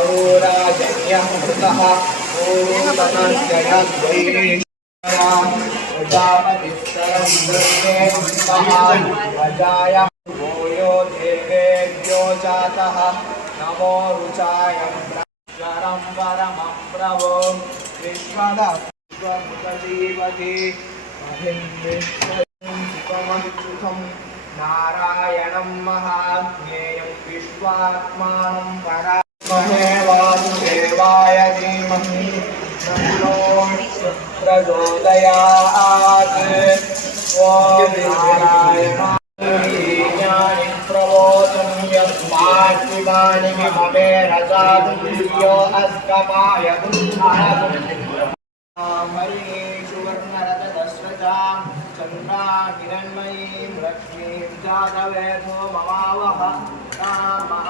आहोराजन्यः मृतः प्रजापतिस्तरं भूयो नमो शरं परमं प्रभो विश्वदीवति सुखमच्युतं नारायणं महाज्ञेयं विश्वात्मानं परामहे वासुदेवाय धीमहि। तन्नो प्रचोदयात् ॐ नारायणानि प्रबोधं यस्मात् ममे रजातु अस्कमाय चन्द्राकिरण्मयीं लक्ष्मीं जातवेदो ममावह। जातवेदो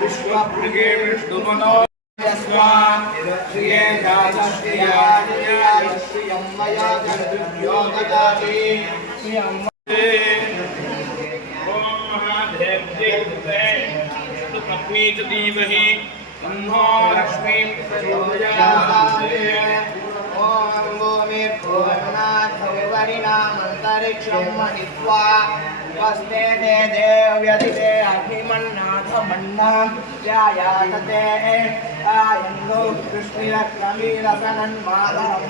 विश्वभृगे विष्णुमनो यस्मात् श्रिये जातश्रियाय श्रियं मया जगद्यो ददाति श्रियं ॐ महादेव्ये कृते विष्णुपत्नी च धीमहि तन्नो लक्ष्मीं प्रचोदयात् ॐ भूमि भुवनाथविवरिणामन्तरिक्षं महित्वा वस्ते ते देव्यदिते अग्निमन्नाथमन्ना ध्यायातते आयन्दो कृष्णिरक्रमीरसनन्माधरं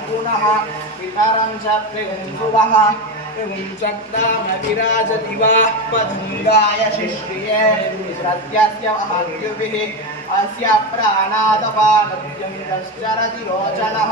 अस्य प्राणादपानद्यमिदश्चरति रोचनः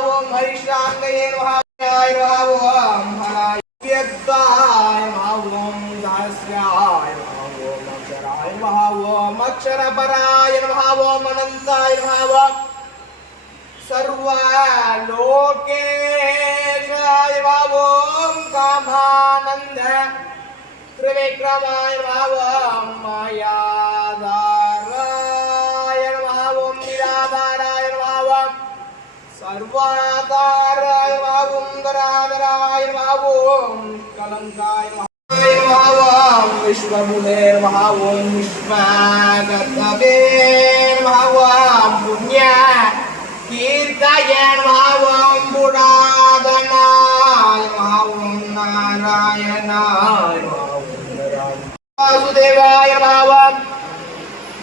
हरिशांगये महाय मावोम हराय व्यक्ताय मावोम दास्याय मावोम अक्षराय मावोम अक्षरपराय मावोम अनंताय मावोम सर्वलोकेशाय भावों कामानन्द त्रिविक्रमाय भावं मायाधाराय സർവാധാരായ ഭാവും ധരാധരായ ഭാവവും കലങ്കായ ഭാവം വിശ്വമുലേ ഭാവം വിശ്വകർത്തവേ ഭാവം പുണ്യ കീർത്തയൻ ഭാവം പുരാതനായ ഭാവം നാരായണായ ഭാവം വാസുദേവായ ഭാവം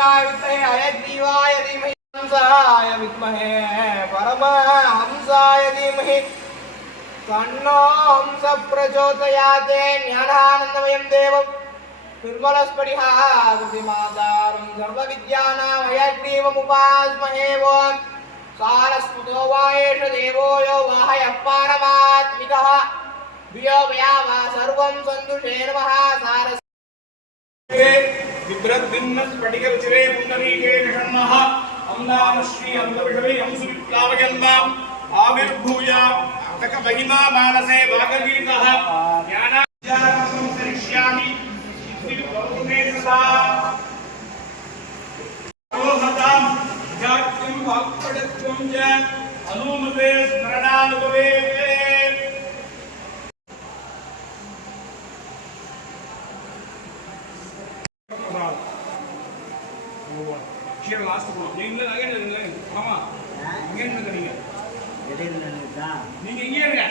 भागीशाय विद्महे हयग्रीवाय धीमहि हंसाय विद्महे परमहंसाय धीमहि तन्नो हंस प्रचोदयाते ज्ञानानन्दमयं देवं निर्मलस्फटिहाकृतिमातारं सर्वविद्यानां हयग्रीवमुपास्महे ॐ सारस्वतो वा एष देवो यो वाहयः पारमात्मिकः वियो मया वा सर्वं सन्तुषे नमः सारस् బిభ్రద్భిన్న స్ఫటిక చిరే పుండరీకే నిషణ్మః అందాన శ్రీ అంతవిషవే అంశు విప్లావగన్మాం ఆవిర్భూయ అర్థక మహిమా మానసే భాగవీతః జ్ఞాన సంసరిష్యామి సిద్ధిలు భవతుమే సదా అనుమతే స్మరణానుభవే கீழே லாஸ்ட் போனோம் நீங்களே அங்கே ஆமாம் எங்கே இருந்து நீங்கள் நீங்கள் இங்கே இருங்க.